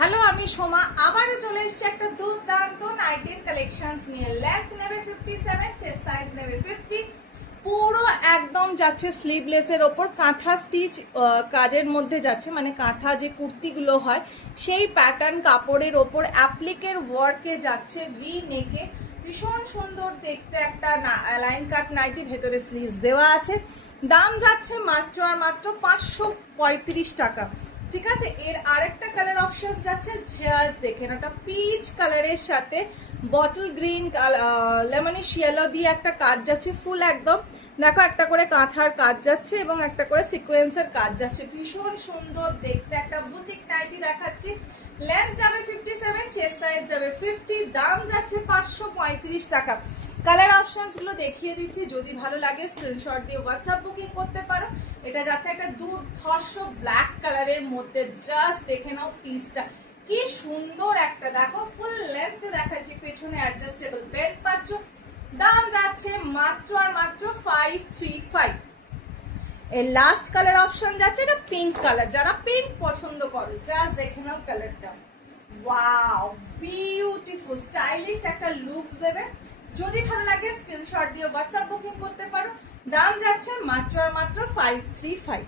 Hello, আমি সোমা আবারও চলে এসেছি একটা দুর্দান্ত নাইটির কালেকশনস নিয়ে। লেন্থ নেবে 57, চেস্ট সাইজ নেবে 50। পুরো একদম যাচ্ছে স্লিভলেসের ওপর কাঁথা স্টিচ কাজের মধ্যে যাচ্ছে, মানে কাঁথা যে কুর্তিগুলো হয় সেই প্যাটার্ন কাপড়ের ওপর অ্যাপ্লিকের ওয়ার্কে যাচ্ছে, ভি নেকে ভীষণ সুন্দর দেখতে একটা লাইন কাট নাইটি, ভেতরে স্লিভস দেওয়া আছে। দাম যাচ্ছে মাত্র আর মাত্র 535 টাকা। ঠিক আছে, এর আরেকটা কালার অপশন যাচ্ছে, জাস্ট দেখেন, একটা পিচ কালারের সাথে বটল গ্রিন লেমনিশ ইয়েলো দিয়ে একটা কাজ যাচ্ছে, ফুল একদম দেখো একটা করে কাঁথার কাজ যাচ্ছে এবং একটা করে সিকোয়েন্সের কাজ যাচ্ছে, ভীষণ সুন্দর দেখতে একটা বুটিক নাইটি দেখাচ্ছি। লেন্থ যাবে 57, চেস্ট সাইজ যাবে 50, দাম যাচ্ছে 535 টাকা। কালার অপশনস গুলো দেখিয়ে দিচ্ছি, যদি ভালো লাগে স্ক্রিনশট দিয়ে হোয়াটসঅ্যাপ বুকিং করতে পারো। এটা যাচ্ছে একটা দুর্ধর্ষ ব্ল্যাক কালারের মধ্যে, জাস্ট দেখে নাও পিসটা কি সুন্দর একটা, দেখো ফুল লেন্থ দেখাচ্ছি, পেছনে অ্যাডজাস্টেবল বেল্ট পাচ্ছ। দাম যাচ্ছে মাত্র আর মাত্র 535। এর লাস্ট কালার অপশন যাচ্ছে এটা পিঙ্ক কালার, যারা পিঙ্ক পছন্দ করো জাস্ট দেখে নাও কালারটা, ওয়াও বিউটিফুল স্টাইলিশ একটা লুকস দেবে। যদি ভালো লাগে স্ক্রিনশট দিয়ে হোয়াটসঅ্যাপ বুকিং করতে পারো। দাম যাচ্ছে মাত্র আর মাত্র 535।